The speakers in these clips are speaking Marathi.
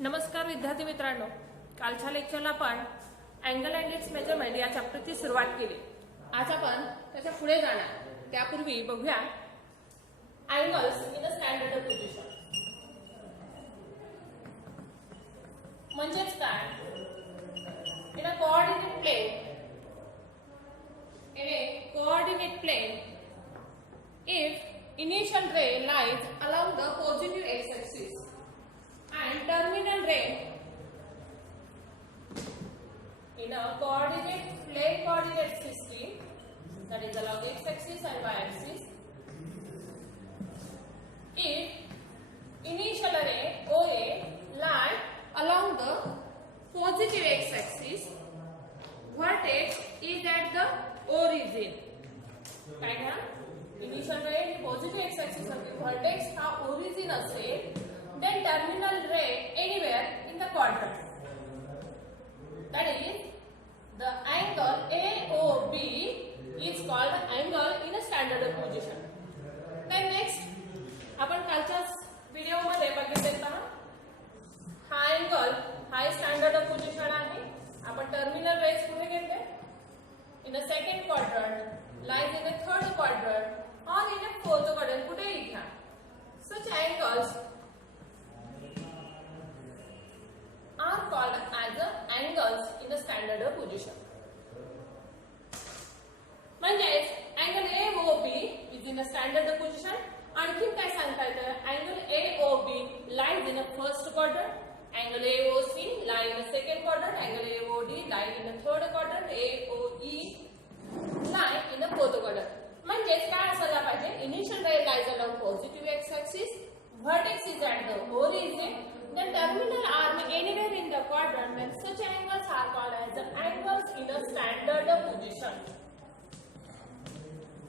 नमस्कार विद्यार्थी मित्रांनो, कालच्या लेक्चरला आपण अँगल अँड इट्स मेजरमेंट या चॅप्टरची सुरुवात केली. आज आपण त्याच्या पुढे जाणार. त्यापूर्वी बघूया angles in a standard position. म्हणजेच काय? In a coordinate plane if initial ray lies along the positive x-axis and terminal ray in a coordinate system, that is along x-axis and y-axis, if initial ray OA lie along the positive x-axis, vertex is at the origin. काय घ्या? Initial ray positive X axis मध्ये व्हर्टेक्स हा ओरिजिन असेल, then terminal ray anywhere in the quadrant. That is the angle AOB is called angle in a standard position. Then next आपण कालच्या व्हिडिओ मध्ये बघितलेला हा अँगल हा स्टँडर्ड पोझिशन आहे. आपण टर्मिनल रेज कुठे घेतले? In a second quadrant, lies in a third quadrant or in a fourth quadrant. कुठेही घ्या. Such angles are called as angles in a standard position. म्हणजेच angle AOB is in a standard position. आणखी काय सांगता येतं? Angle AOB lies in a first quadrant, angle AOC lie in a second quadrant, angle AOD lie in a third quadrant, AOE lie in a fourth quadrant. म्हणजेच काय असायला पाहिजे? Initial ray lies along positive x axis, vertex is at the origin, then terminal arm anywhere in the quadrant, then such angles are called as angles in a standard position.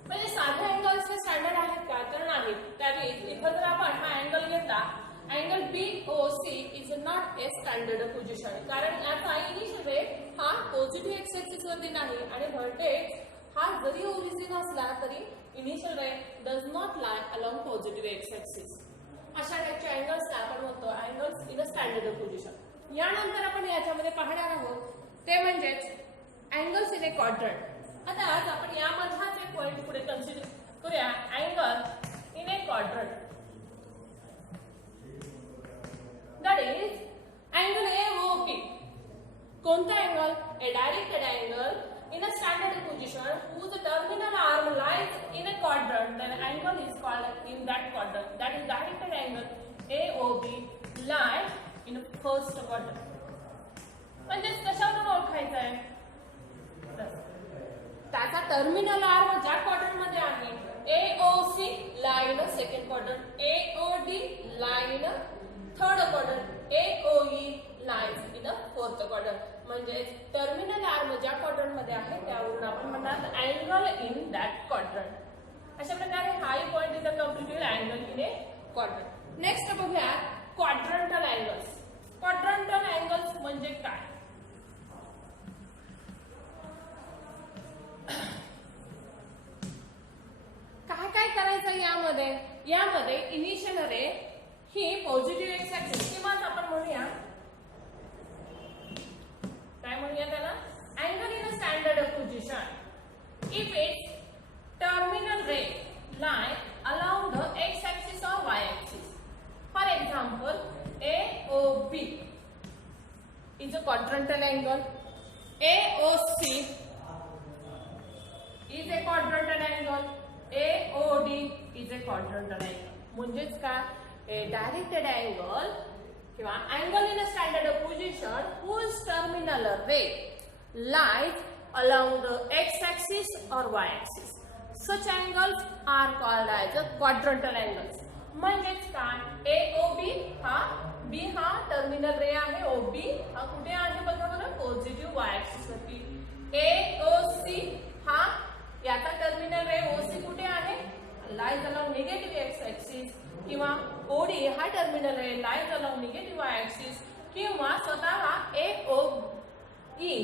म्हणजे साधे अँगल्स हे स्टँडर्ड आहेत का? तर नाही. त्यावेळी इथं जर आपण हा अँगल घेतला, angle BOC is not a standard position, कारण याचा इनिशियल रे हा पॉझिटिव्ह एक्स ऍक्सिस वरती नाही आणि व्हर्टेक्स हा जरी ओरिजिन असला तरी initial ray does not lie along positive X axis. अशा टाइपचे अँगल्सला आपण म्हणतो angles in a standard position. यानंतर आपण याच्यामध्ये पाहणार आहोत ते म्हणजेच अँगल्स इन ए क्वाड्रंट. आता आज आपण यामधलाच एक पॉइंट पुढे कन्सिडर करूया, angle in A quadrant. That is angle AOB. कोणता angle? A directed angle in a standard position whose terminal arm lies in a quadrant, then angle is called in that quadrant. That is directed angle AOB lies in a first quadrant. म्हणजे कशावरून ओळखायचं आहे? त्याचा टर्मिनल आर्म ज्या क्वाड्रंट मध्ये आहे, AOC lie in a second quadrant, AOD lie in a third quadrant, AOE lies in a fourth quadrant. म्हणजे टर्मिनल आर्म ज्या क्वाड्रंट मध्ये आहे त्यावरून आपण म्हणणार अँगल इन दॅट क्वाड्रंट. अशा प्रकारे हाई पॉइंट इथं कंप्लीट होईल, angle in A quadrant. Next बघूया क्वाड्रंटल अँगल्स. क्वाड्रंटल अँगल्स म्हणजे काय? काय काय करायचं यामध्ये? यामध्ये इनिशियल रे ही पॉझिटिव्ह एक्स ऍक्सिस किंवा आपण म्हणूया काय म्हणूया त्याला, angle in a standard position if it's terminal ray lie along the x axis or y axis. For example, AOB is a quadrantal angle, AOC is a quadrantal angle, AOD is a quadrantal angle. म्हणजेच का? A directed angle किंवा angle in a standard position whose terminal ray lies along the x-axis or y-axis. Such angles are called as quadrantal angles. म्हणजेच काय? AOB हा B हा टर्मिनल रे आहे, OB हा कुठे आहे बघा बरं, पॉझिटिव्ह y-axis वरती. AOC हा याचा टर्मिनल रे OC कुठे आहे? Lies along negative x-axis. किंवा OD हा terminal ray lies along negative y axis किंवा स्वतः AOE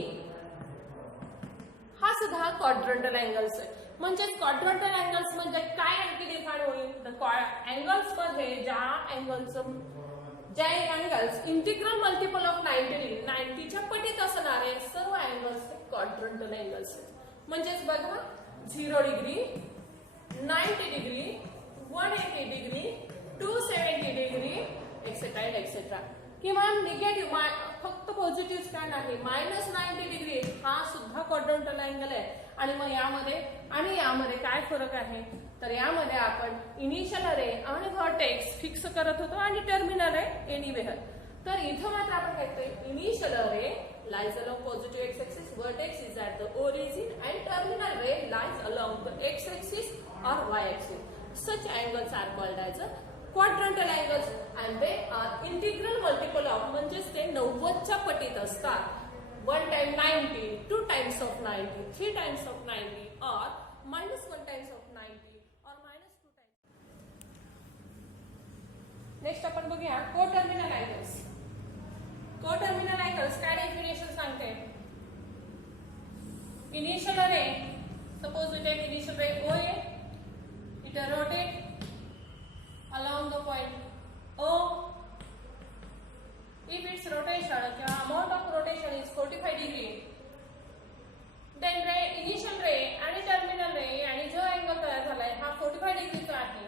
हा सुद्धा क्वाड्रंटल अँगल्स आहे. म्हणजे क्वाड्रंटल अँगल्स म्हणजे काय आणखी डिफाइन होईल? द अँगल्स मध्ये ज्या अँगल्स ज्या angles integral multiple of 90 degree 90च्या पटीत असणारे सर्व अँगल्स हे क्वाड्रंटल अँगल्स आहेत. म्हणजेच बघा 0 degree 90 degree 180 degree 270 degree etcetera end etcetera. किंवा निगेटिव्ह फक्त पॉझिटिव्ह स्टँड आहे -90 डिग्री हा सुद्धा क्वाड्रंटल अँगल आहे. आणि मग यामध्ये काय फरक आहे तर यामध्ये आपण इनिशियल रे आणि व्हर्टेक्स फिक्स करत होतो आणि टर्मिनल रे एनीवेअर. तर इथं मात्र आपण घेतोय initial ray lies along positive x-axis, vertex is at the origin, and terminal ray lies along the x-axis or y-axis. Such angles are called as quadrantal angles, and they are integral multiple of म्हणजेच ते 90च्या पटीत असतात. 1 time 90, 2 times of 90, 3 times of 90, or -1 times of 90, or -2 times. Next आपण बघूया कोटर्मिनल अँगल्स. कोटर्मिनल अँगल्स काय डेफिनेशन सांगते. Initial ray, suppose we take initial ray OA, it rotate along the point O. If its rotation, the amount of rotation is 45 degree, then ray initial ray आणि terminal ray आणि जो अँगल तयार झालाय हा 45 डिग्रीचा आहे.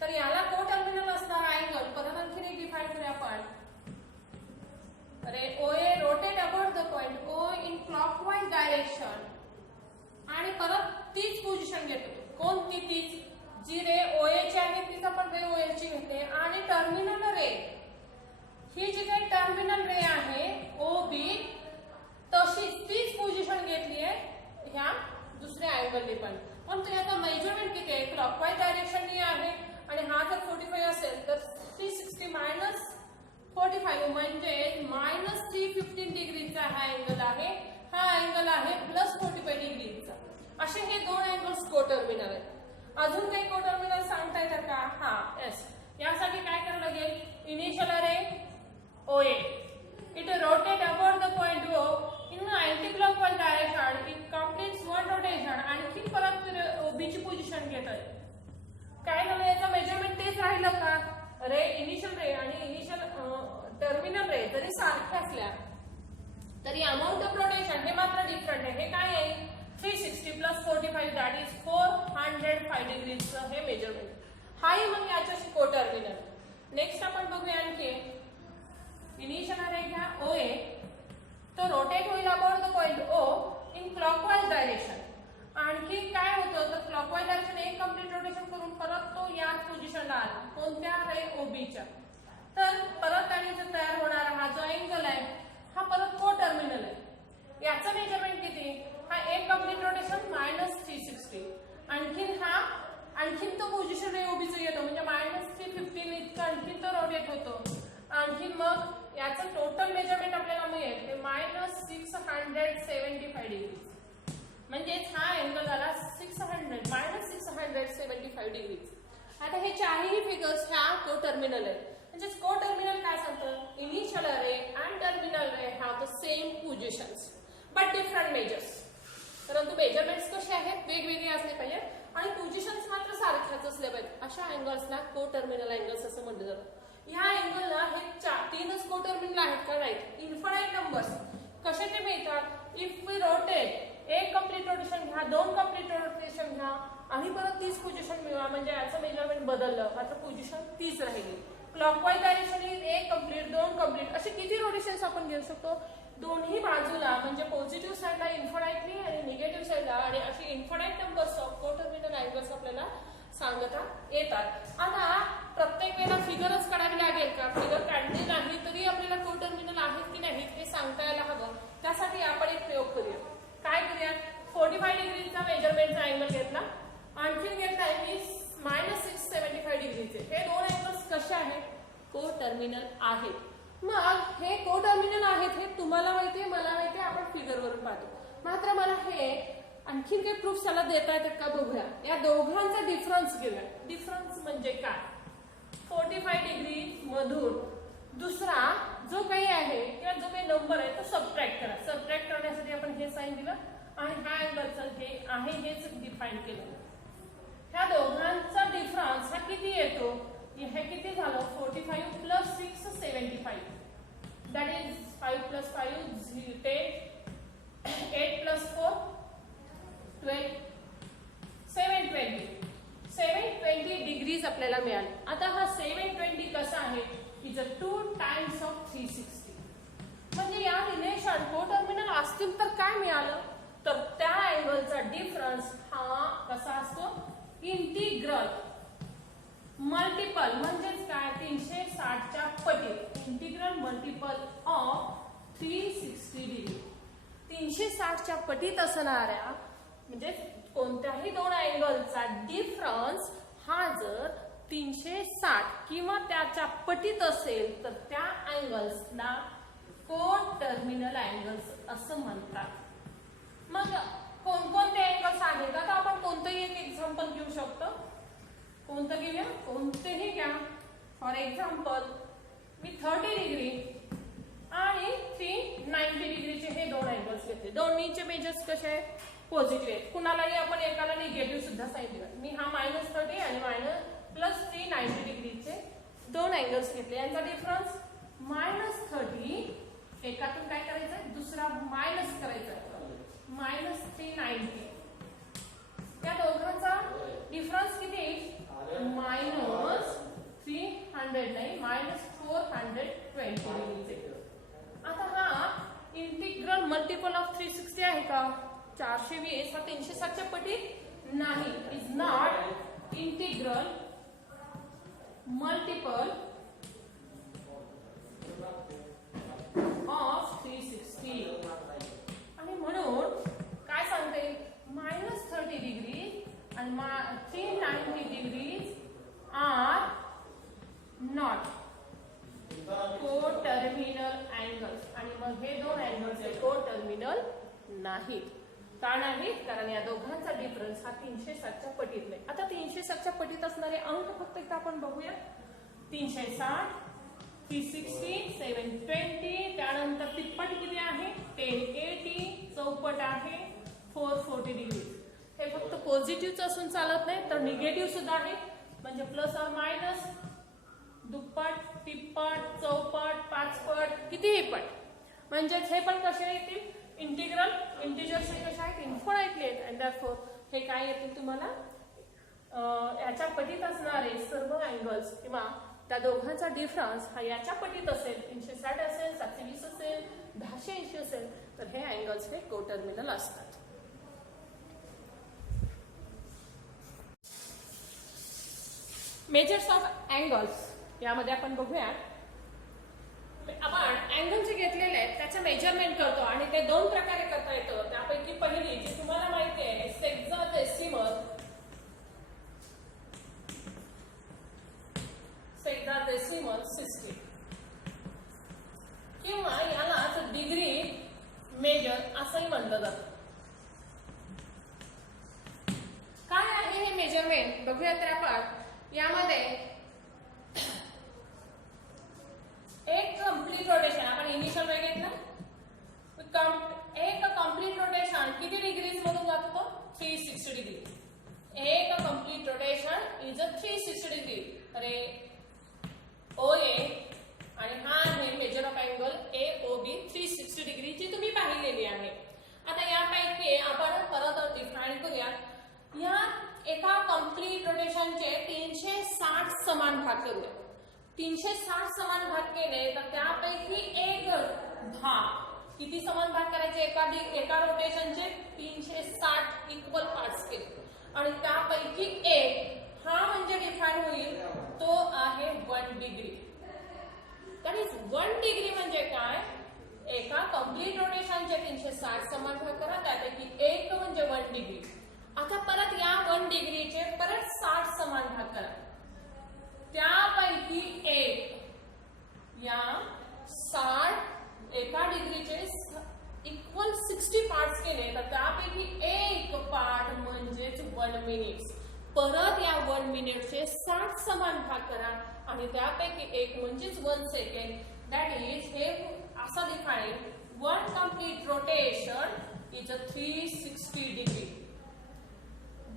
तर याला कोटर्मिनल असणारा अँगल परत आणखी एक डिफाइन करूया आपण. रे OA rotate about the point O in clockwise direction आणि परत तीच पोझिशन घेतो. कोणती तीच? जी रे OA ची आहे तीच आपण रे OA ची घेते. आणि टर्मिनल रे ही जी काही टर्मिनल रे आहे OB तशीच तीच पोझिशन घेतली आहे ह्या दुसऱ्या अँगलने पण. पण याचा मेजरमेंट किती आहे? क्लॉकवाईज डायरेक्शननी आहे आणि हा जर 45 असेल तर 360 मायनस 45 म्हणजे -315 डिग्रीचा हा अँगल आहे. हा अँगल आहे +45 डिग्रीचा. असे हे दोन अँगल्स कोटर्मिनल आहेत. अजून काही कोटर्मिनल सांगता येतात का? हा यस. यासाठी काय करावं लागेल? Initial ray OA it rotate about the point O in anti clockwise direction. It completes one rotation. आणखी परत OB ची पोझिशन घेत आहे. काय झालं? याचं मेजरमेंट तेच राहिलं का? रे इनिशियल रे आणि इनिशियल टर्मिनल रे जरी सारखे असल्या तरी अमाउंट ऑफ रोटेशन हे मात्र डिफरंट आहे. हे काय आहे? 360 + 45 दॅट इज 405 डिग्रीचं हे मेजरमेंट. हाही मग याच्याशी कोटर्मिनल. नेक्स्ट आपण बघूया आणखी इनिशियल रे घ्या OA, तो रोटेट होईल about the point O in clockwise direction. आणखी काय होतं तर क्लॉकवाईज डायरेक्शन एक कंप्लीट रोटेशन करून परत तो याच पोझिशनला आला. कोणत्या रे OBच्या. तर परत आणि जो तयार होणारा हा जो अँगल आहे हा परत कोटर्मिनल आहे. याचं मेजरमेंट किती? हा एक कंप्लीट रोटेशन -360. आणखीन तो पोझिशन रे OBचं येतो म्हणजे -315 इतकं आणखीन तो रोटेट होतो. आणखीन मग याचं टोटल मेजरमेंट आपल्याला मिळेल ते -675 डिग्री. म्हणजेच हा अँगल झाला -675 डिग्री. आता हे चारही फिगर्स ह्या कोटर्मिनल आहेत. म्हणजेच कोटर्मिनल काय सांगतं? Initial ray and terminal ray have the same positions but different measures. परंतु मेजरमेंट्स कसे आहेत? वेगवेगळे असले पाहिजे आणि पोझिशन्स मात्र सारख्याच असल्या पाहिजे. अशा अँगल्सला कोटर्मिनल अँगल्स असं म्हटलं जातं. ह्या अँगलला हे तीनच कोटर्मिनल आहेत का? नाही. Infinite numbers. कसे ते मिळतात? इफ वी रोटेट एक कंप्लीट रोटेशन घ्या, 2 कंप्लीट रोटेशन घ्या आणि परत 30 पोझिशन मिळवा म्हणजे याचं मेजरमेंट बदललं मात्र पोझिशन 30 राहिली. क्लॉकवाईज डायरेक्शन एक कंप्लीट 2 कंप्लीट असे किती रोटेशन्स आपण घेऊ शकतो? दोन्ही बाजूला म्हणजे पॉझिटिव्ह साईडला इन्फायनाइटली आणि निगेटिव्ह साईडला आणि अशी infinite numbers of coterminal angles आपल्याला सांगता येतात. आता प्रत्येक वेळेला फिगरच काढावी लागेल का? फिगर काढली नाही तरी आपल्याला कोटर्मिनल आहेत की नाहीत हे सांगता यायला हवं. त्यासाठी आपण एक प्रयोग करूया. काय करूया? 45 डिग्रीचा मेजरमेंटचा अँगल घेतला. आणखीन घेतलाय मी -675 डिग्रीचे. हे दोन अँगल्स कसे आहेत? कोटर्मिनल आहेत. मग हे कोटर्मिनल आहेत हे तुम्हाला माहितीये, मला माहितीये, आपण फिगरवरून पाहतो. मात्र मला हे आणखीन काही प्रूफ त्याला देता येतात का बघूया. या दोघांचा डिफरन्स घेऊया. डिफरन्स म्हणजे काय? 45 डिग्री मधून दुसरा जो काही आहे किंवा जो काही नंबर आहे तो सबट्रॅक्ट करा. सबट्रॅक्ट करण्यासाठी आपण हे साइन दिलं आणि हा अँगलचं जे आहे हेच डिफाइन केलं. ह्या दोघांचा डिफरन्स हा किती येतो? हे किती झालं? 45 + 6 मिळाले. आता हा 720 कसा आहे, इज अ 2 टाइम्स ऑफ 360. म्हणजे या रिलेशन कोटर्मिनल असतील तर काय मिळालं, तर त्या अँगलचा डिफरन्स हा कसा असतो, इंटिग्रल मल्टिपल म्हणजेच काय 360 च्या पटीत, इंटिग्रल मल्टिपल ऑफ 360 डिग्री. 360 च्या पटीत असणाऱ्या म्हणजे कोणत्याही दोन अँगलचा डिफरन्स हा जर 360 किंवा त्याच्या पटीत असेल तर त्या अँगल्सला कोटर्मिनल अँगल्स असं म्हणतात. मग कोणकोणते अँगल्स आहेत, आता आपण कोणतंही एक एक्झाम्पल घेऊ शकतो. कोणतं घेऊया, कोणतेही घ्या. फॉर एक्झाम्पल मी 30 डिग्री आणि 390 डिग्रीचे हे दोन अँगल्स घेतले. दोन्हीचे मेजर्स कसे आहेत, पॉझिटिव्ह आहेत. कुणालाही आपण एकाला निगेटिव्ह सुद्धा सांगितलं. मी हा -30 आणि +390 डिग्रीचे दोन अँगल्स घेतले. यांचा डिफरन्स -30, एकातून काय करायचं, दुसरा मायनस करायचा, -390. त्या दोघांचा डिफरन्स किती, -300 नाही, -420 डिग्रीचे. आता हा इंटिग्रल मल्टिपल ऑफ 360 आहे का, 420 हा 360 च्या पटीत नाही, is not integral multiple of 360. आणि म्हणून काय सांगते, -30 डिग्री आणि 390 degrees are not coterminal angles. आणि मग हे दोन अँगल्स कोटर्मिनल नाहीत. का नाहीत, कारण या दोघांचा डिफरन्स हा 360 च्या पटीत नाही. आता 360 च्या पटीत असणारे अंक फक्त एकदा आपण बघूया. 360, 360, 720, त्यानंतर तिप्पट किती आहे 1080, चौपट आहे 440 डिग्री. हे फक्त पॉझिटिव्हच असून चालत नाही तर निगेटिव्ह सुद्धा आहे. म्हणजे प्लस और मायनस, दुप्पट, तिप्पट, चौपट, पाचपट, कितीही पट. म्हणजेच हे पण कसे येतील, इंटिग्रल, इंटिजर्स हे कसे आहेत, इन्फिनिटली आहेत. अँड देयरफॉर हे काय येतील तुम्हाला, याच्या पटीत असणारे सर्व अँगल्स किंवा त्या दोघांचा डिफरन्स हा याच्या पटीत असेल, 360 असेल, 720 असेल, 1080 असेल, तर हे अँगल्स हे कोटर्मिनल असतात. मेजर्स ऑफ अँगल्स यामध्ये आपण बघूया. आपण अँगल जे घेतलेले आहेत त्याचं मेजरमेंट करतो आणि ते दोन प्रकारे करता येतं. त्यापैकी पहिली जी तुम्हाला माहिती आहे सेक्साडेसिमल सिस्टीम किंवा यालाच डिग्री मेजर असंही म्हटलं जातं. काय आहे हे मेजरमेंट बघूया. तर आपण यामध्ये एक कंप्लीट रोटेशन, आपण इनिशियल वेळ घेतला, एक कंप्लीट रोटेशन किती डिग्रीज मधून जातो, 360 डिग्री. एक complete rotation is a 360 degree. तर OA आणि हा आहे measure of angle AOB 360 degree जी तुम्ही पाहिलेली आहे. आता यापैकी आपण परत डिफाइन करूया. या एका कंप्लीट रोटेशनचे 360 समान भाग करूया. 360 समान भाग केले तर त्यापैकी एक भाग, किती समान भाग करायचे, एका रोटेशनचे 360 इक्वल पार्ट्स केले आणि त्यापैकी एक हा म्हणजे डिफाइन होईल तो आहे 1 डिग्री. दॅट इज 1 डिग्री म्हणजे काय, एका कंप्लीट रोटेशनचे 360 समान भाग करा, त्यापैकी एक म्हणजे 1 डिग्री. आता परत या 1 डिग्रीचे परत 60 समान भाग करा, त्यापैकी एक या 60 एका डिग्रीचे इक्वल 60 पार्ट्स केले तर त्यापैकी एक पार्ट म्हणजेच 1 मिनिट. परत या 1 मिनिटचे 60 समान भाग करा आणि त्यापैकी एक म्हणजेच 1 सेकंड. दॅट इज हे असं define 1 complete rotation is a 360 degree.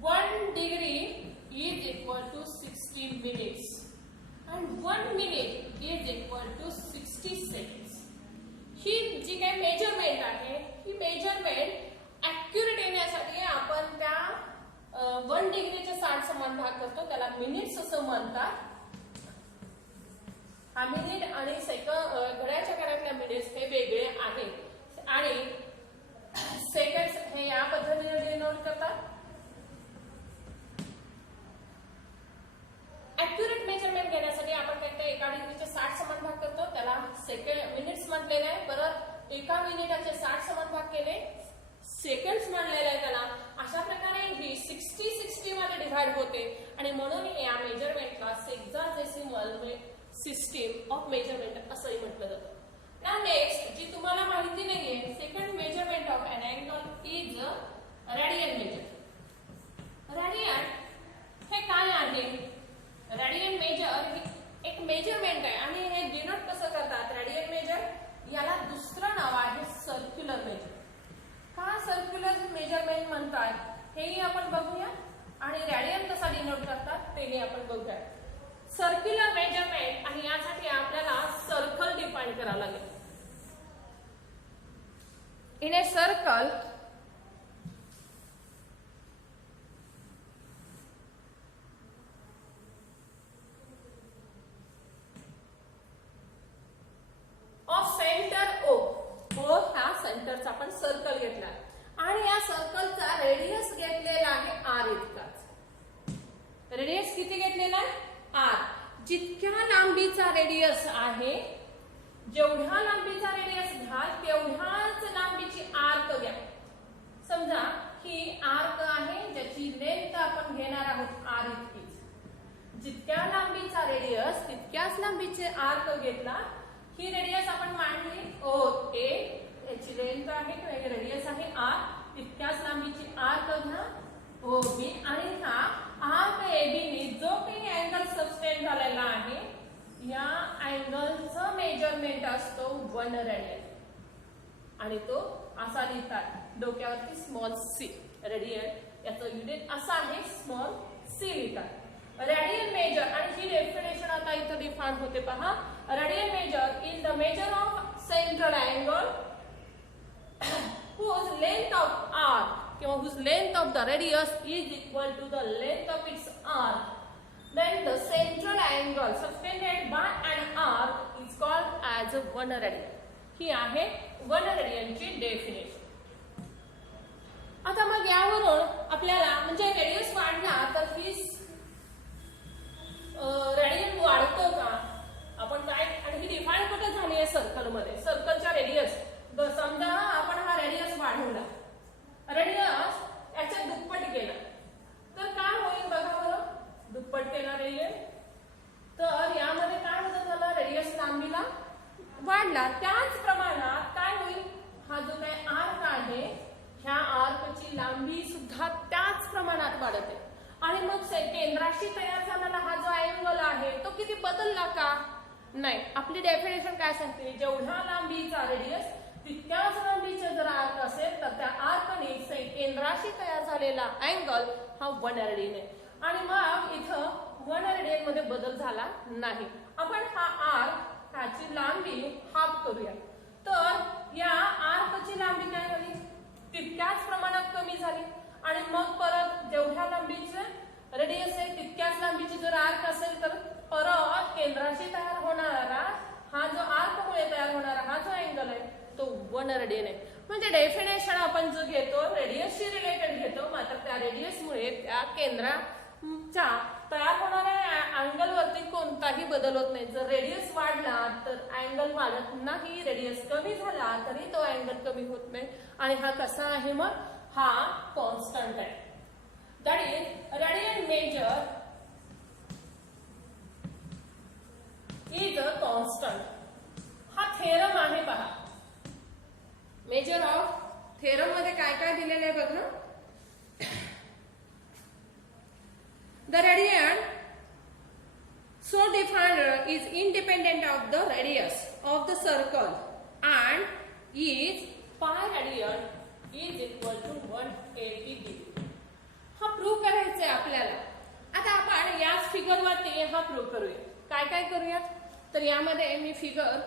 1 degree is equal to 60 minutes and 1 minute is equal to 60 seconds. ही जी काही मेजरमेंट आहे ही मेजरमेंट ऍक्युरेट येण्यासाठी आपण त्या 1 डिग्रीचे 60 समान भाग करतो, त्याला मिनिट्स असं म्हणतात. आणि घड्याळाच्या काळातल्या मिनिट्स हे वेगळे आहेत आणि सेकंड्स हे या पद्धतीने डिनोट करतात. ऍक्युरेट मेजरमेंट घेण्यासाठी आपण काय एका डिग्रीचे 60 समान भाग करतो, त्याला मिनिट्स म्हटलेले आहे. परत एका मिनिटाचे 60 समान भाग केले, सेकंड्स म्हटलेले आहे त्याला. अशा प्रकारे ही 60 मध्ये डिव्हाइड होते आणि म्हणून या मेजरमेंटला सेक्साडेसिमल सिस्टीम ऑफ मेजरमेंट असंही म्हटलं जातं. नाउ नेक्स्ट जी तुम्हाला माहिती नाहीये, second measurement of an angle is radian measure. Radian हे काय आहे? रेडियन मेजर एक मेजरमेंट आहे आणि हे डिनोट कसं करतात? रेडियन मेजर याला दुसरं नाव आहे सर्क्युलर मेजर. का सर्क्युलर मेजरमेंट म्हणतात हेही आपण बघूया आणि रेडियन कसा डिनोट करतात तेही आपण बघूया. सर्क्युलर मेजरमेंट आणि यासाठी आपल्याला सर्कल डिफाइन करावं लागेल. In a circle of centre O. O हा सेंटरचा आपण सर्कल घेतला आणि या सर्कलचा रेडियस घेतलेला आहे आर इतकाच. रेडियस किती घेतलेला आहे? आर. जितक्या लांबीचा रेडियस आहे, जेवढ्या लांबीचा रेडियस घ्याल तेवढ्याच लांबीची आर्क घ्या. समजा ही आर्क आहे ज्याची लेंथ आपण घेणार आहोत आर इतकीच. जितक्या लांबीचा रेडियस तितक्याच लांबीचे आर्क घेतला. ही रेडियस आपण मांडली ओ ए, याची लेंथ आहे किंवा रेडियस आहे आर, तितक्याच लांबीची आर्क घ्या ओ बी आणि हा आर्क ए बी ने जो काही अँगल सबटेंड झालेला आहे या अँगलचं मेजरमेंट असतो 1 रेडियन आणि तो असा लिहितात डोक्यावरती स्मॉल सी. रेडियन याचं युनिट असं आहे स्मॉल सी लिहितात. रेडियन मेजर आणि ही डेफिनेशन आता इथं डिफाइन होते पहा. Radian measure is the measure of central angle whose length of arc किंवा whose length of the radius is equal to the length of its arc. Then the central angle subtended by an arc is called as 1 radian. ही आहे 1 radian ची डेफिनेशन. आता मग यावरून आपल्याला म्हणजे रेडियस वाढला तर ही रेडियन वाढतो का? आपण काय आणि ही डिफाइन कुठे झाली आहे? सर्कल मध्ये. सर्कलच्या रेडियस समजा आपण हा रेडियस वाढवला, रेडियस याच्या दुप्पट केला तर काय होईल बघा बरं. दुप्पट केला रेडियस तर यामध्ये काय बदल झाला? रेडियस लांबीला वाढला. त्याच प्रमाणात काय होईल? हा जो काही आर्क आहे ह्या आर्कची लांबी सुद्धा त्याच प्रमाणात वाढते आणि मग केंद्राशी तयार झालेला हा जो अँगल आहे तो किती बदलला का? नाही. आपली डेफिनेशन काय सांगते? जेवढ्या लांबीचा रेडियस तितक्याच लांबीचे जर आर्क असेल तर त्या आर्कने केंद्राशी तयार झालेला अँगल हा 1 रेडियन आहे आणि मग इथं 1 रेडियन मध्ये बदल झाला नाही. आपण हा आर्क ह्याची लांबी हाफ करूया तर या आर्कची लांबी काय झाली? तितक्याच प्रमाणात कमी झाली आणि मग परत जेवढ्या लांबीचे रेडियस आहे तितक्याच लांबीची जर आर्क असेल तर परत केंद्राशी तयार होणारा हा जो आर्कमुळे तयार होणारा हा जो अँगल आहे तो 1 रेडियन आहे. म्हणजे डेफिनेशन आपण जो घेतो रेडियसशी रिलेटेड घेतो, मात्र त्या रेडियसमुळे त्या केंद्राच्या तयार होणाऱ्या अँगल वरती कोणताही बदल होत नाही. जर रेडियस वाढला तर अँगल वाढत नाही, रेडियस कमी झाला तरी तो अँगल कमी होत नाही आणि हा कसा आहे? मग हा कॉन्स्टंट आहे. That is radian measure is a constant. हा थेरम आहे पहा. मेजर ऑफ थेरम मध्ये काय काय दिलेलं आहे बघ ना. The radian so defined is independent of the radius of the circle and is pi radian is equal to 180 degree. हा प्रूव्ह करायचं आहे आपल्याला. आता आपण याच फिगर वरती हा प्रूव्ह करूया. काय काय करूयात तर यामध्ये मी फिगर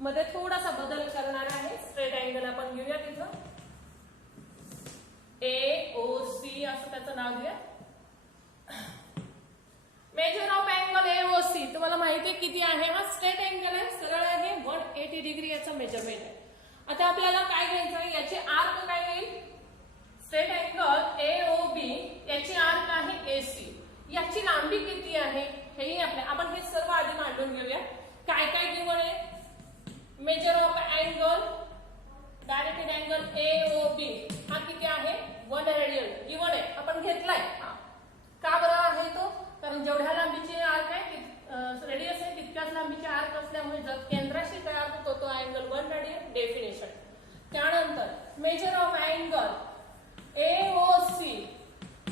मध्ये थोडासा बदल करणार आहे. स्ट्रेट अँगल आपण घेऊया. तिथं AOC असं त्याचं नाव घेऊया. मेजर ऑफ अँगल AOC तुम्हाला माहिती आहे किती आहे? हा स्ट्रेट अँगल आहे, सरळ 180 डिग्री याचं मेजरमेंट आहे. आता आपल्याला काय घ्यायचं आहे, याचे आर्क काय येईल, स्ट्रेट अँगल AOB याची आर्क आहे AC. याची लांबी किती आहे हेही आपण हे सर्व आधी मांडून घेऊया. काय काय गिवन आहे, measure of angle directed angle AOB हा किती आहे 1 रेडियन गिवन आहे, आपण घेतलाय. का बरं आहे तो, कारण जेवढ्या लांबीचे आर्क आहे रेडियस आहे तितक्याच लांबीचे आर्क असल्यामुळे जर केंद्राशी तयार होतो तो अँगल 1 रेडियन. डेफिनेशन. त्यानंतर मेजर ऑफ अँगल AOC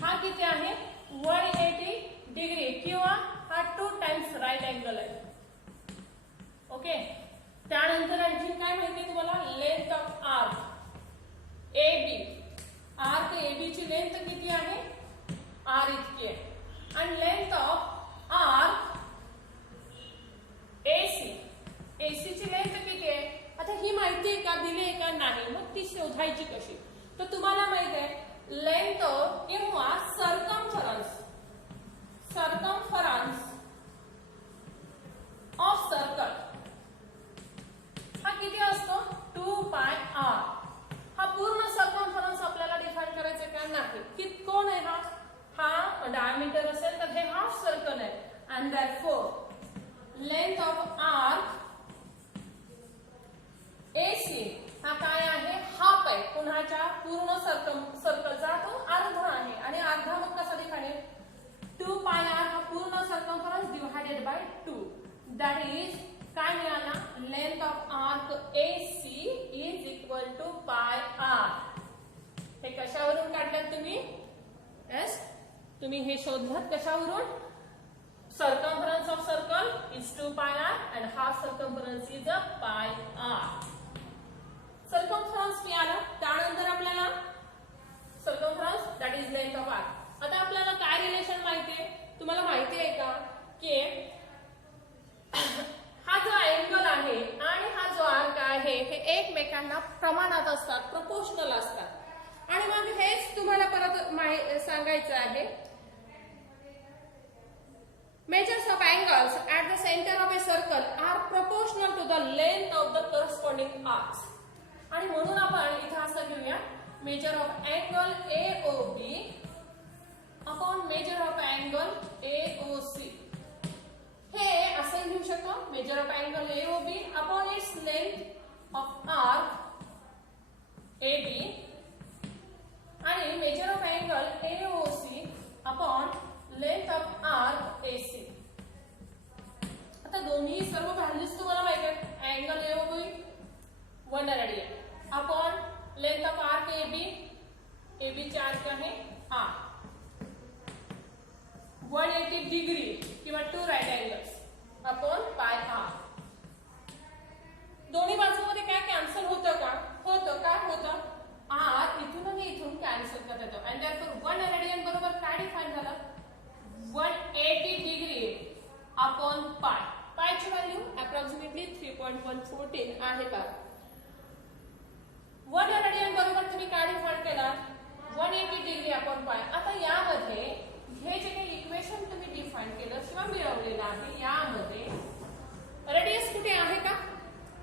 हा किती आहे 180 डिग्री किंवा हा 2 टाइम्स राईट अँगल आहे. ओके. त्यानंतर आणखी काय माहिती तुम्हाला, length of arc AB. Arc AB ची लेंथ किती आहे R इतकी आहे. आणि लेंथ ऑफ आर्क AC ची लेंथ किती आहे. आता ही माहिती आहे का, दिली आहे का नाही, मग ती शोधायची कशी. तर तुम्हाला माहिती आहे लेंथ किंवा सर्कम्फरन्स ऑफ सर्कल हा किती असतो 2πr. हा पूर्ण सर्कम्फरन्स आपल्याला डिफाइन करायचा का नाही, की कोण आहे हा डायमीटर असेल तर हे हाफ सर्कल आहे. And therefore length of arc AC हा काय आहे हाफ आहे. पुन्हाच्या पूर्ण सर्कलचा तो अर्धा आहे. आणि अर्धा मग कसा डिफाइन आहे 2πr हा पूर्ण circumference divided by 2. That is काय मिळाला, length of arc AC is equal to πr. हे कशावरून काढलात तुम्ही, यस तुम्ही हे शोधलात कशावरून, circumference of circle is 2πr and half circumference is a πr. circumference मिळाला. त्यानंतर आपल्याला circumference that is length of arc. आता आपल्याला काय रिलेशन माहिती आहे, तुम्हाला माहिती आहे का की हा जो अँगल आहे आणि हा जो आर्क आहे हे एकमेकांना प्रमाणात असतात, प्रोपोर्शनल असतात. आणि मग हेच तुम्हाला परत सांगायचं आहे, measures of angles at the center of a circle are proportional to the length of the corresponding arcs. आणि म्हणून आपण इथे असं घेऊया, measure of angle AOB upon measure of angle AOC. हे असं लिहू शकतो, measure of angle AOB upon its length of arc AB आणि measure of angle AOC upon length of arc AC. आता दोन्ही सर्व व्हॅल्यूज तुम्हाला माहिती आहेत. Angle AOB 1 radian upon length of arc AB चे आर्क आहे R. 180 डिग्री किंवा 2 राईट अँगल्स अपॉन πr. दोन्ही बाजूमध्ये काय कॅन्सल होतं का, होतं. काय होतं, R इथून आणि इथून कॅन्सल करता येतो. अँड देयरफॉर 1 रेडियन बरोबर काय डिफाइन झालं 180 डिग्री अपॉन पाय. पायची व्हॅल्यू अप्रॉक्सिमेटली 3.114 आहे का. 1 रेडियन बरोबर तुम्ही काय डिफाइन केला 180 डिग्री अपॉन पाय. आता यामध्ये हे जे काही इक्वेशन तुम्ही डिफाइन केलं किंवा मिळवलेलं आहे यामध्ये रेडियस कुठे आहे का,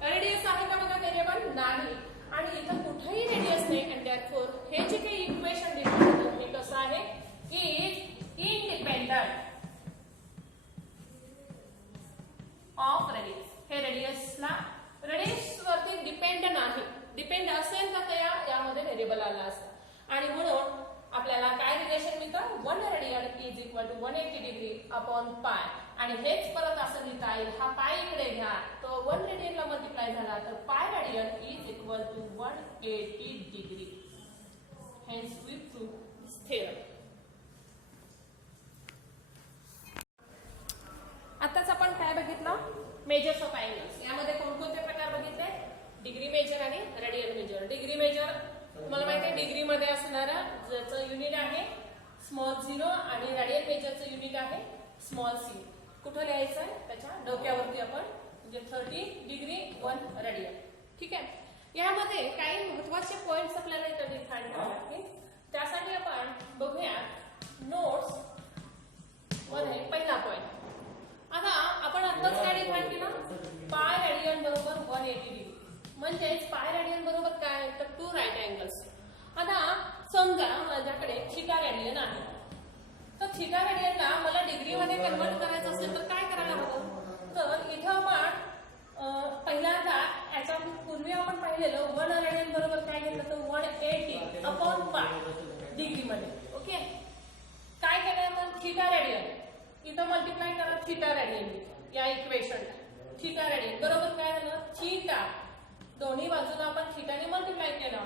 रेडियस आहे का बघा, व्हेरिएबल नाही. आणि इथं कुठेही रेडियस नाही. अँड देयरफॉर हे जे काही इक्वेशन डिफाइन केलं हे कसं आहे, इज independent of radius. हे रेडियस वरती डिपेंडंट आहे. डिपेंड असेल तर यामध्ये व्हेरिएबल आला असता. आणि म्हणून आपल्याला काय रिलेशन मिळतं 1 radian is equal to 180 degree upon pi. आणि हेच परत असं लिहिता येईल, हा पाय इकडे घ्या तो 1 रेडियनला मल्टिप्लाय झाला तर pi radian is equal to 180 degree. Hence we prove this theorem. आताच आपण काय बघितलं, मेजर्स ऑफ अँगल्स. यामध्ये कोणकोणते प्रकार बघितले, डिग्री मेजर आणि रेडियन मेजर. डिग्री मेजर तुम्हाला माहिती आहे डिग्री मध्ये असणारा ज्याचं युनिट आहे स्मॉल 0 आणि रेडियन मेजरचं युनिट आहे स्मॉल c. कुठं लिहायचं आहे त्याच्या डोक्यावरती आपण, म्हणजे 30 डिग्री 1 रेडियन. ठीक आहे. यामध्ये काही महत्त्वाचे पॉइंट्स आपल्याला इथं डिफाइन करावे लागतील. त्यासाठी आपण बघूया नोट्स मध्ये पहिला पॉइंट. आता आपण आत्ताच काय डिफाइन केलं, पाय रेडियन बरोबर 180 म्हणजेच पाय रेडियन बरोबर काय तर 2 राईट अँगल्स. आता समजा माझ्याकडे थीटा रेडियन आहे, तर थीटा रेडियनला मला डिग्रीमध्ये कन्वर्ट करायचं असेल तर काय करायला हवं, तर इथं आपण पहिल्यांदा याच्या पूर्वी आपण पाहिलेलं 1 रेडियन बरोबर काय घेतलं तर 180 अपॉन पाय डिग्रीमध्ये. ओके, काय केलं मग थीटा रेडियन इथं मल्टिप्लाय करा थीटा रेडियन या इक्वेशनला. थीटा रेडियन बरोबर काय झालं थीटा दोन्ही बाजूला आपण थीटाने मल्टिप्लाय केलं,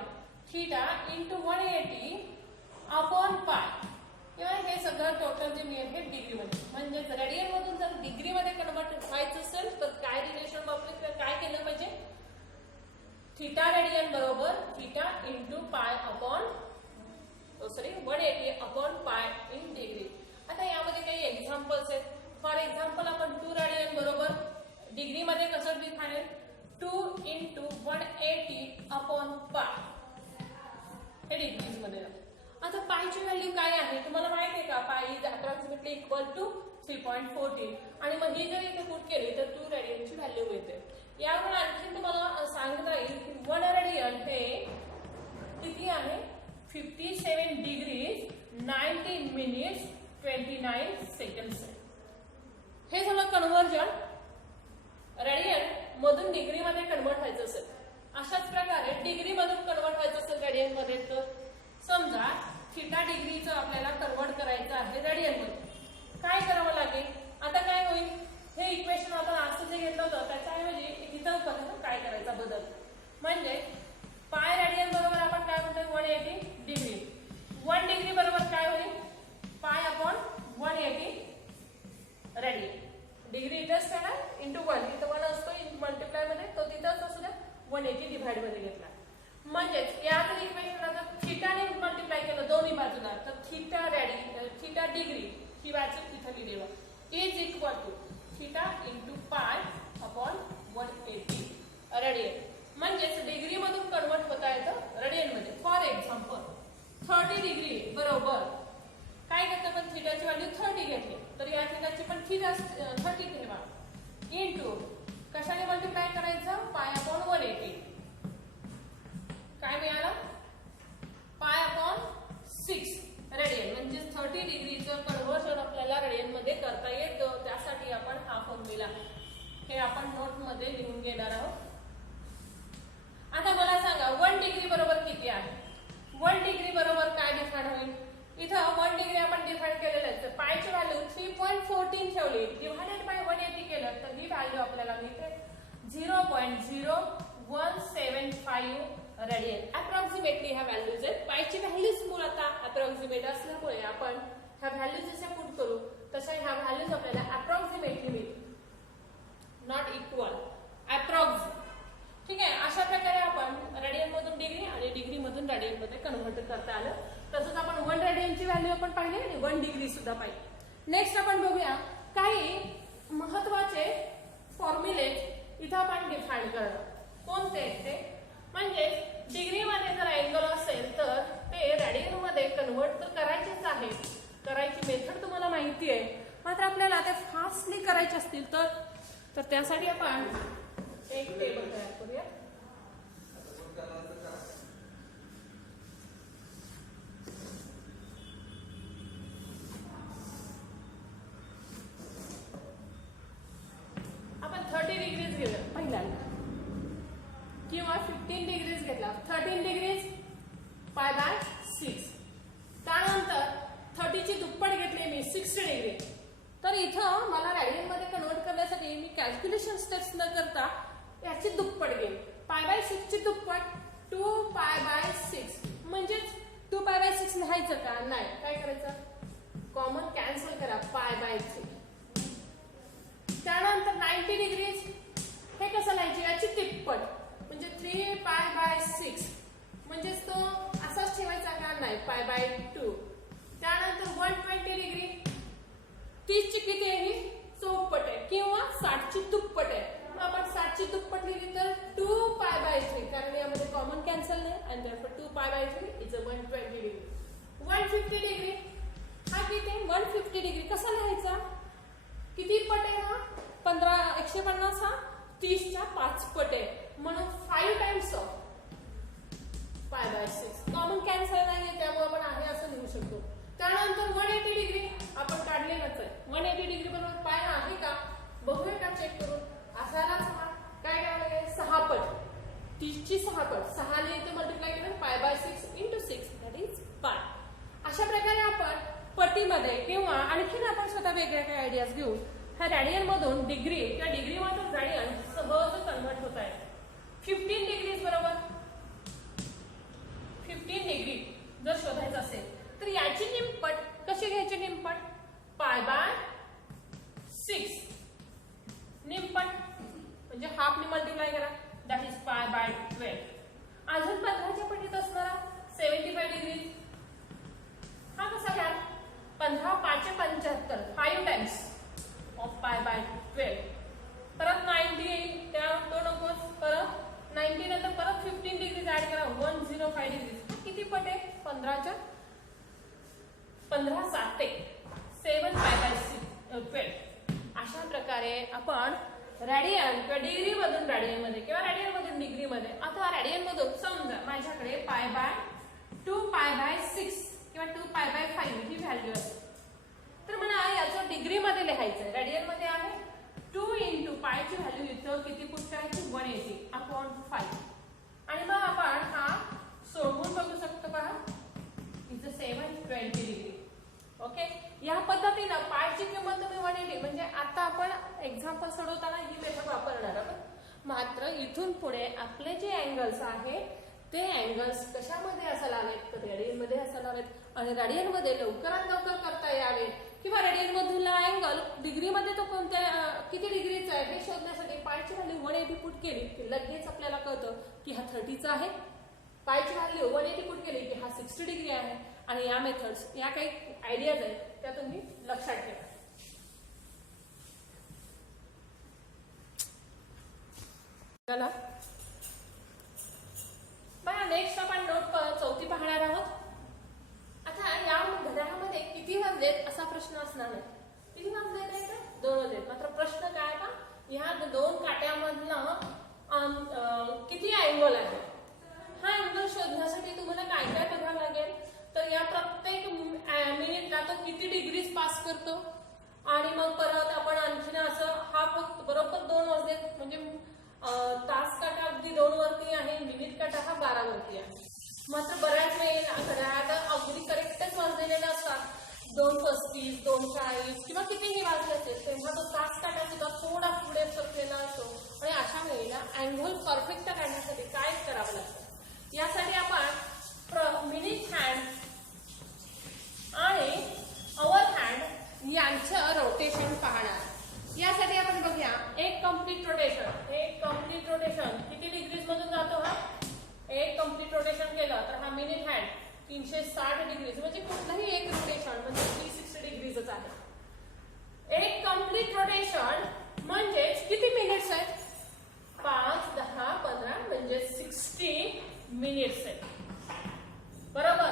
थीटा इंटू 180 अपॉन पाय किंवा हे सगळं टोटल जे मिळेल हे डिग्रीमध्ये. म्हणजेच रेडियन मधून जर डिग्रीमध्ये कन्वर्ट व्हायचं असेल तर काय रिलेशन वापरले, काय केलं पाहिजे, थीटा रेडियन बरोबर theta into pi upon 180 upon pi in degree. आता यामध्ये काही एक्झाम्पल्स आहेत. फॉर एक्झाम्पल आपण 2 रेडियन बरोबर डिग्रीमध्ये कसं लिहायला 2 इंटू 180 अपॉन पाय हे डिग्रीज मध्ये. आता पायची व्हॅल्यू काय आहे तुम्हाला माहिती आहे का, पाय इज अप्रॉक्सिमेटली इक्वल टू 3.14 आणि मग ही जर इथे पुट केली तर 2 रेडियनची व्हॅल्यू मिळते. यावर आणखी तुम्हाला सांगता येईल की 1 रेडियन हे किती आहे 57 डिग्री 19 मिनिट्स 29 सेकंड्स. हे झालं कन्व्हर्जन रेडियन मधून डिग्री मध्ये कन्वर्ट व्हायचं असेल. अशाच प्रकारे डिग्री मधून कन्वर्ट व्हायचं असेल रेडियन मध्ये, तर समजा थीटा डिग्रीचं आपल्याला कन्वर्ट करायचं आहे रेडियन मध्ये, काय करावं लागेल, आता काय होईल हे इक्वेशन आपण असं जे घेतलं होतं त्याच्याऐवजी इथं बघा काय करायचा बदल. म्हणजे पाय रेडियन बरोबर आपण काय म्हणतो 180 डिग्री, 1 डिग्री बरोबर काय होईल पाय अपॉन 180 रेडियन. डिग्री इथंच काय इंटू 1 इथं 1 असतो मल्टिप्लाय मध्ये, तो तिथंच असू द्या 180 डिव्हाइड मध्ये घेतला. म्हणजेच या जर इक्वेशनला जर थीटाने मल्टिप्लाय केलं दोन्ही बाजूला तर थीटा डिग्री ही व्हॅल्यू इथं लिहिलेलं is equal to theta into pi upon 180 radian. म्हणजेच डिग्री मधून कन्वर्ट होता येतं रेडियन मध्ये. फॉर एक्झाम्पल 30 डिग्री बरोबर काय करतं पण थीटाची व्हॅल्यू 30 घेतली तर या थीटाची पण थीटा 30 ठेवा इंटू कशाने मल्टिप्लाय करायचं पाय अपॉन 180. काय मिळालं पाय अपॉन 6 रेडियन. म्हणजे 30 डिग्रीचं कन्व्हर्जन आपल्याला रेडियन मध्ये करता येतं. त्यासाठी आपण हा फॉर्म्युला हे आपण नोट मध्ये लिहून घेणार आहोत. आता मला सांगा 1 डिग्री बरोबर किती आहे, 1 डिग्री बरोबर काय डिफाइन होईल, इथं 1 डिग्री आपण डिफाइन केलेलं आहे तर पायची व्हॅल्यू 3.14 ठेवली डिवायडेड बाय 180 केलं तर ही व्हॅल्यू आपल्याला मिळते 0.0175 रेडियन. अप्रॉक्सिमेटली ह्या व्हॅल्यूज आहेत. पायची व्हॅल्यूज मुळात अप्रॉक्सिमेट असल्यामुळे आपण ह्या व्हॅल्यूज जशा पुट करू तशा ह्या व्हॅल्यूज आपल्याला अप्रॉक्सिमेटली मिळतील, नॉट इक्वल, अप्रॉक्सिमेट. ठीक आहे, अशा प्रकारे आपण रेडियन मधून डिग्री आणि डिग्री मधून रेडियन मध्ये कन्व्हर्ट करता आलं. तसंच आपण 1 रेडियनची व्हॅल्यू आपण पाहिली आणि 1 डिग्री सुद्धा पाहिली. नेक्स्ट आपण बघूया काही महत्वाचे फॉर्म्युले इथं आपण डिफाइन करणार. कोणते ते म्हणजे डिग्री मध्ये जर अँगल असेल तर ते रेडियन मध्ये कन्वर्ट तर करायचेच आहे. करायची मेथड तुम्हाला माहिती आहे, मात्र आपल्याला ते फास्टली करायचे असतील तर त्यासाठी आपण एक टेबल तयार करूया. आपण 30 डिग्रीज घेऊया पहिल्यांदा किंवा 15 डिग्रीज घेतला, 13 डिग्रीज पाय बाय 6. त्यानंतर 30 ची दुप्पट घेतली मी 60 डिग्री. तर इथं मला रेडियन मध्ये कन्वर्ट करण्यासाठी मी कॅल्क्युलेशन स्टेप्स न करता याची दुप्पट घेईन. पाय बाय 6 ची दुप्पट 2 पाय बाय 6. म्हणजेच 2 पाय बाय 6 लिहायचं का नाही, काय करायचं कॉमन कॅन्सल करा पाय बाय 3. त्यानंतर 90 डिग्रीज हे कसं लिहायचे याची तिप्पट म्हणजे 3 पाय बाय 6. म्हणजेच तो असाच ठेवायचा का नाही पाय बाय 2. त्यानंतर 120 डिग्री 30 ची किती आहे ही चौपट आहे किंवा 60 ची दुप्पट आहे. मग आपण 60 ची दुप्पट लिहिली तर 2 पाय बाय 3 कारण यामध्ये कॉमन कॅन्सल नाही आणि therefore 2 pi by 3 is 120 degree. 150 degree हा किती 150 डिग्री कसा लिहायचा, किती पट आहे हा 150 हा 30 च्या 5 पट आहे. म्हणून 5 times of pi by 6. Common cancel नाहीये त्यामुळे आपण आहे असं लिहू शकतो. त्यानंतर 180 डिग्री आपण काढलेलंच आहे. 180 डिग्री बरोबर पाय आहे का बघूया का चेक करून. असायलाच हवा. काय करायला 6 पट 30 ची 6 पट 6 ने इथे मल्टिप्लाय केलं pi by 6 into 6 that is पाय. अशा प्रकारे आपण पटीमध्ये किंवा आणखीन आपण स्वतः वेगळ्या काही आयडियाज घेऊ. ह्या रॅडियन मधून डिग्री किंवा डिग्री मधून रॅडियन सहज कन्वर्ट होत आहे. 15 डिग्रीज बरोबर 15 डिग्री जर शोधायचं असेल तर याची निमपट कशी घ्यायची. निमपट पाय बाय 6 निमपट म्हणजे हाफ ने मल्टिप्लाय करा दॅट इज पाय बाय 12. अजून 15च्या पटीत असणारा 75 डिग्री हा कसा घ्याल. 15 5 75 5 टाइम्स ऑफ पाय बाय 12. परत 90 येईल त्या तो नकोच. परत 90 नंतर परत 15 डिग्री ऍड करा 105 डिग्री. किती पट आहे 15च्या 15 7 7 पाय बाय 12. अशा प्रकारे आपण रॅडियन किंवा डिग्री मधून रॅडियन मध्ये किंवा रॅडियन मधून डिग्री मध्ये. आता रॅडियन मधून समजा माझ्याकडे पाय बाय 2 पाय बाय 6 किंवा 2 पाय बाय 5 ही व्हॅल्यू असेल तर मला याचं डिग्री मध्ये लिहायचं. रॅडियन मध्ये आहे 2 into पायची व्हॅल्यू इथं किती पुट करायची 180 अपॉन 5. आणि मग आपण हा सोडवून बघू शकतो पहा इथं 720 डिग्री. ओके या पद्धतीनं पायची किंमत तुम्ही 180 म्हणजे आता आपण एक्झाम्पल सोडवताना ही मेथड वापरणार आहोत. मात्र इथून पुढे आपले जे अँगल्स आहे ते अँगल्स कशामध्ये असायला हवेत तर रेडियन मध्ये असायला हवेत आणि रेडियन मध्ये लवकरात लवकर करता यावेत किंवा रेडियन मधला अँगल डिग्री मध्ये तो कोणत्या किती डिग्रीचा आहे हे शोधण्यासाठी पायची व्हॅल्यू 180 पुट केली की लगेच आपल्याला कळतं की हा 30चा आहे. पायची व्हॅल्यू 180 पुट केली की हा 60 डिग्री आहे. आणि या मेथड्स या काही आयडियाज आहेत त्या तुम्ही लक्षात ठेवा. चला बघा नेक्स्ट आपण नोट 4 पाहणार आहोत. आता या घड्याळामध्ये किती वाजलेत असा प्रश्न असणार नाही. किती वाजलेत आहे 2 वाजलेत. मात्र प्रश्न काय का ह्या 2 काट्यामधनं किती अँगल आहे. हा अँगल शोधण्यासाठी तुम्हाला काय काय बघावं लागेल तर या प्रत्येक मिनिटला तो किती डिग्रीज पास करतो आणि मग परत आपण आणखीन असं हा फक्त बरोबर 2 वाजलेत म्हणजे तास काटा अगदी 2 वरती आहे. मिनिट काटा हा 12 वरती आहे. मात्र बऱ्याच वेळेला घड्याळात अगदी करेक्टच वाजलेले नसतात. 2:35 2:40 किंवा कितीही वाजले असेल तेव्हा तो तास काटा सुद्धा थोडा पुढे सरकलेला असतो. आणि अशा वेळेला अँगल परफेक्ट काढण्यासाठी काय करावं लागतं यासाठी आपण मिनिट हँड आणि अवर हँड यांचं रोटेशन पाहणार. यासाठी आपण बघूया एक कम्प्लीट रोटेशन किती डिग्रीज मधून जातो. हा एक कम्प्लीट रोटेशन केलं तर हा मिनिट हँड 360 डिग्रीज म्हणजे कुठलंही एक रोटेशन म्हणजे 360 डिग्रीजच आहे. एक कम्प्लीट रोटेशन म्हणजे किती मिनिट्स आहेत 5 10 15 म्हणजे 60 मिनिट्स आहेत. बरोबर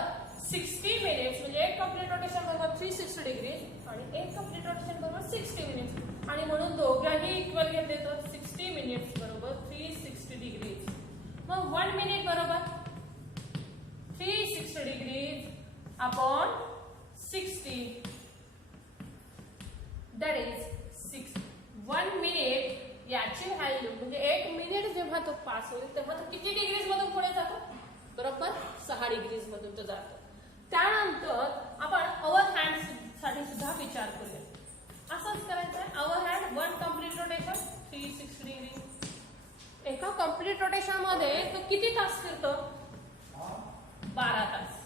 60 मिनिट्स म्हणजे एक कम्प्लीट रोटेशन बरोबर 360 डिग्रीज आणि एक कम्प्लीट रोटेशन बरोबर 60 मिनिट्स आणि म्हणून दोघांनी इक्वल घेतले तर 60 मिनिट्स बरोबर 360 डिग्रीज. मग 1 मिनिट बरोबर 360 degrees upon 60 that is 6. 1 minute याची व्हॅल्यू म्हणजे 1 मिनिट जेव्हा तो पास होईल तेव्हा तो किती डिग्रीज मधून पुढे जातो बरोबर 6 डिग्रीज मधून तो जातो. त्यानंतर आपण अवर हँड साठी सुद्धा विचार करूया. असंच करायचं our hand 1 complete rotation 360 degree. एका कम्प्लीट रोटेशन मध्ये तो किती तास फिरतो 12 तास.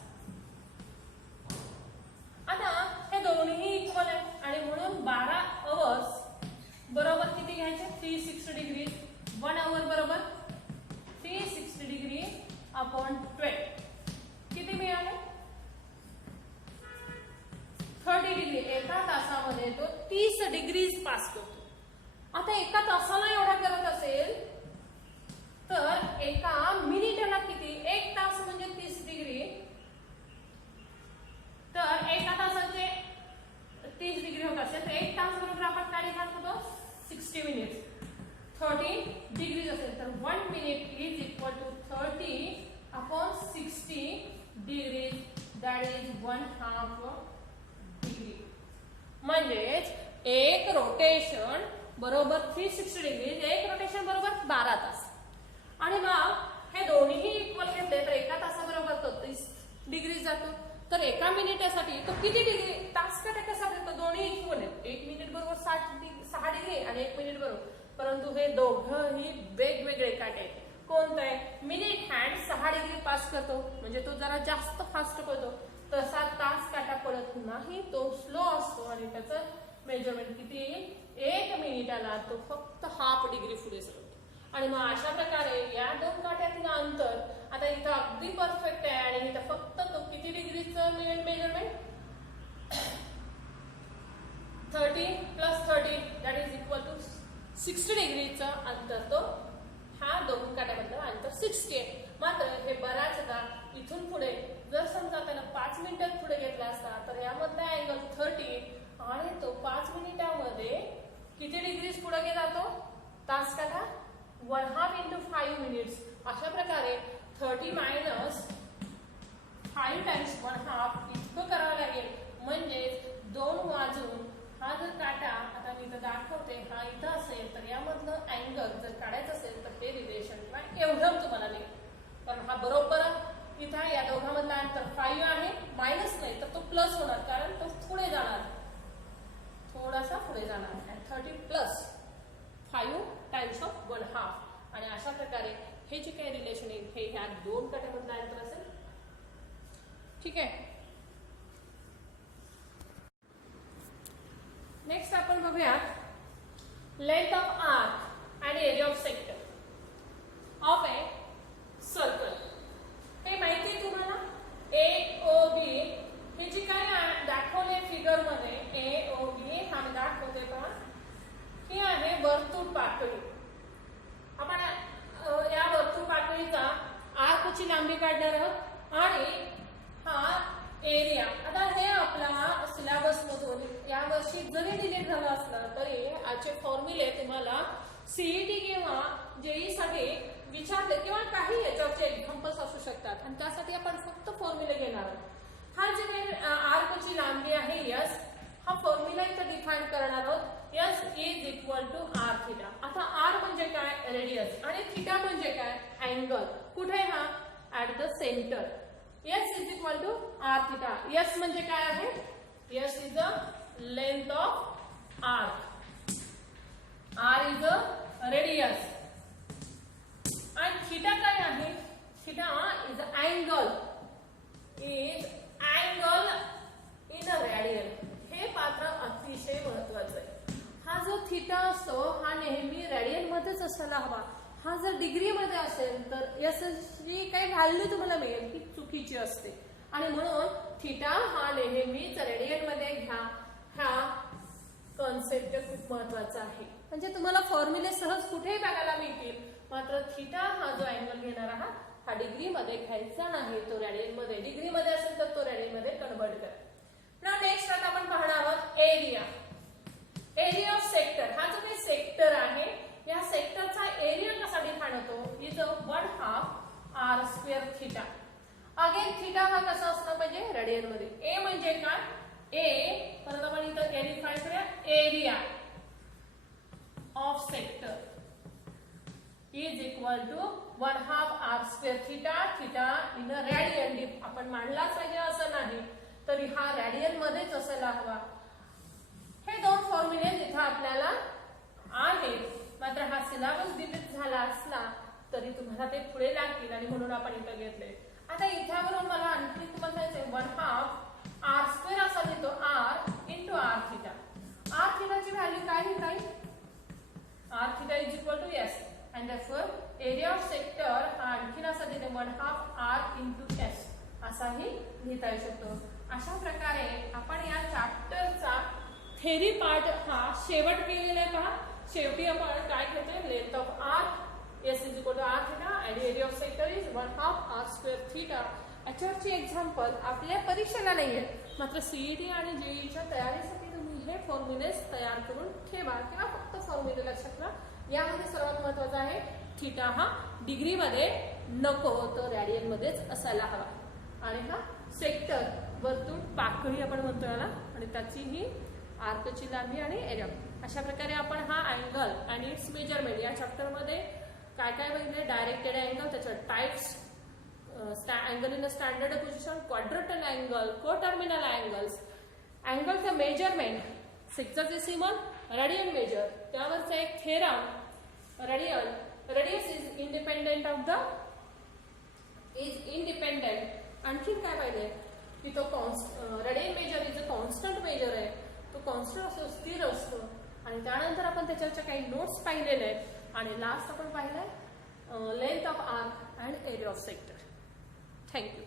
आता हे दोन्ही इक्वल आहेत आणि म्हणून 12 अवर्स बरोबर किती घ्यायचे 360 डिग्री. 1 आवर बरोबर 360 डिग्री अपॉन 12 किती मिळाले 30 डिग्री. एका तासामध्ये तो 30 डिग्रीज पास करतो. आता एका तासाला एवढा करत असेल तर एका मिनिटाला किती 1 तास म्हणजे 30 डिग्री तर एका तासाचे 30 डिग्री होत असेल तर 1 तास बरोबर आपण काय लिहायला होतो 60 मिनिट्स. 30 डिग्रीज असेल तर 1 minute is equal to 30/60 degrees, that is 1/2 degree. म्हणजेच एक रोटेशन बरोबर 360 डिग्री, एक रोटेशन बरोबर 12 तास. आणि मग हे दोन्हीही इक्वल घेतले तर एका तासाबरोबर 30 डिग्री जातो. तर एका मिनिटासाठी तो किती डिग्री तास काटा कसा भेटतो? दोन्ही इक्वल आहेत. 1 मिनिट बरोबर 6 डिग्री आणि 1 मिनिट बरोबर, परंतु हे दोघंही वेगवेगळे काटे आहेत. कोणतं आहे? मिनिट हँड 6 डिग्री पास करतो म्हणजे तो जरा जास्त फास्ट पळतो, तसा तास काटा पळत नाही, तो स्लो असतो आणि त्याचं मेजरमेंट किती येईल? 1 मिनिटाला तो फक्त ½ डिग्री पुढे सरकतो. आणि मग अशा प्रकारे या दोन काट्यातील अंतर आता इथं अगदी परफेक्ट आहे आणि इथं फक्त तो किती डिग्रीचं measurement? 30 + 30 that is equal to 60 डिग्रीचं अंतर, तो हा दोन काट्यामधलं अंतर 60 आहे. मात्र हे बऱ्याचदा इथून पुढे जर समजा त्याला 5 मिनिटात पुढे घेतला असता तर यामधला अँगल 30 आणि तो 5 मिनिटामध्ये किती डिग्रीज पुढे गेला तो तास काटा? 1/2 × 5 मिनिट्स. अशा प्रकारे 30 - 5 × 1/2 इतकं करावं लागेल. म्हणजे 2 वाजून हा जर काटा आता मी इथं दाखवते, हा इथं असेल तर यामधलं अँगल जर काढायचं असेल तर हे रिलेशन एवढं तुम्हाला मिळेल. कारण हा बरोबर इथं या दोघांमधला अंतर 5 आहे, मायनस नाही तर तो प्लस होणार कारण तो पुढे जाणार, थोडासा पुढे जाणार. 30 + 5 × 1/2 आणि अशा प्रकारे हे जे काही रिलेशन आहे हे ह्या दोन काट्यामधलं अंतर असेल. ठीक आहे. नेक्स्ट आपण बघूया length of arc and area of sector of a circle. हे माहिती आहे तुम्हाला? AOB हे जे काय दाखवले फिगर मध्ये, AOB हा मी दाखवते पहा. ही आहे वर्तुळ पातळी. आपण या वर्तुळ पातळीचा आर्कची लांबी काढणार आहोत आणि हा एरिया. आता हे आपला सिलेबस मधून या वर्षी जरी डिलीट झालं असलं तरी याचे फॉर्म्युले तुम्हाला सीईटी किंवा जेई साठी विचारले किंवा काही याच्यावरचे एक्झाम्पल्स असू शकतात आणि त्यासाठी आपण फक्त फॉर्म्युले घेणार आहोत. हा जे काही आर्कची लांबी आहे यस, हा फॉर्म्युला इथं डिफाईन करणार आहोत. S is equal to R theta. आता आर म्हणजे काय? रेडियस. आणि थिटा म्हणजे काय? अँगल. कुठे? हा at the centre. S is equal to R theta. S म्हणजे काय आहे? S is the length of arc. R is a radius. आणि थिटा काय आहे? Theta is angle. Is angle in a radian. हे पात्र अतिशय महत्वाचं आहे. हा जो थिटा असतो हा नेहमी रेडियन मध्येच असायला हवा. हा जर डिग्री मध्ये असेल तर याची काही व्हॅल्यू तुम्हाला मिळेल की चुकीची असते आणि म्हणून थिटा हा नेहमीच रेडियन मध्ये घ्या. हा कॉन्सेप्ट खूप महत्वाचा आहे. म्हणजे तुम्हाला फॉर्म्युले सहज कुठेही बघायला मिळतील. मात्र थिटा हा जो अँगल घेणार आहात हा डिग्री मध्ये घ्यायचा नाही, तो रेडियन मध्ये. डिग्री मध्ये असेल तर तो रेडियन मध्ये कन्वर्ट करा. नाउ नेक्स्ट आता आपण पाहणार आहोत एरिया. Area of sector. हा जो काही सेक्टर आहे या सेक्टरचा एरिया कसा डिफाइन होतो? Is 1/2 r² theta. Again theta हा कसा असला पाहिजे? रेडियन मध्ये. ए म्हणजे काय? ए परत आपण इथं ए डिफाइन करूया. Area of sector is equal to 1/2 r² theta. Theta in radian आपण मांडलाच पाहिजे असं नाही, तरी हा रेडियन मध्येच असायला हवा. हे दोन फॉर्म्युले इथं आपल्याला आहेत. मात्र हा सिलेबस डिलीट झाला असला तरी तुम्हाला ते पुढे लागतील आणि म्हणून आपण इथं घेतले. आता इथ्यावरून मला आणखी तुम्हाला सांगायचंय 1/2 r² असा लिहितो r × r थिटा. r थिटाची व्हॅल्यू काय लिहिता? r theta is equal to s and therefore area of sector हा आणखीन असा दिले 1/2 r × s असाही लिहिता येऊ शकतो. अशा प्रकारे आपण या चॅप्टरचा थेरी पार्ट हा शेवट केलेला आहे. पहा शेवटी आपण काय घेतोय? Length of arc s is equal to r theta and area of sector is 1/2 r² theta. याच्यावरची एक्झाम्पल आपल्या परीक्षेला नाहीये, मात्र सीईटी आणि जेईच्या तयारीसाठी तुम्ही हे फॉर्म्युलेस तयार करून ठेवा किंवा फक्त फॉर्म्युले लक्षात ठेवा यामध्ये सर्वात महत्वाचं आहे थिटा हा डिग्रीमध्ये नको तर रॅडियन मध्येच असायला हवा. आणि हा सेक्टर वर्तुळ पाकळी आपण म्हणतो याला, आणि त्याची ही आर्कची लांबी आणि एरिया. अशा प्रकारे आपण हा अँगल आणि इट्स मेजरमेंट या चॅप्टर मध्ये काय काय बघितले. डायरेक्टेड अँगल, त्याच्या types, angle in a standard position, quadrantal angle, coterminal angles, अँगलचं मेजरमेंट, सेक्सॅसिसिमल, रेडियन मेजर, त्यावरचा एक theorem, radius is independent of the आणखीन काय पाहिजे की तो radian measure is a constant measure आहे, तो कॉन्स्टंट असतो, स्थिर असतो. आणि त्यानंतर आपण त्याच्यावरच्या काही नोट्स पाहिलेले आहेत. आणि लास्ट आपण पाहिलंय length of arc and area of sector. Thank you.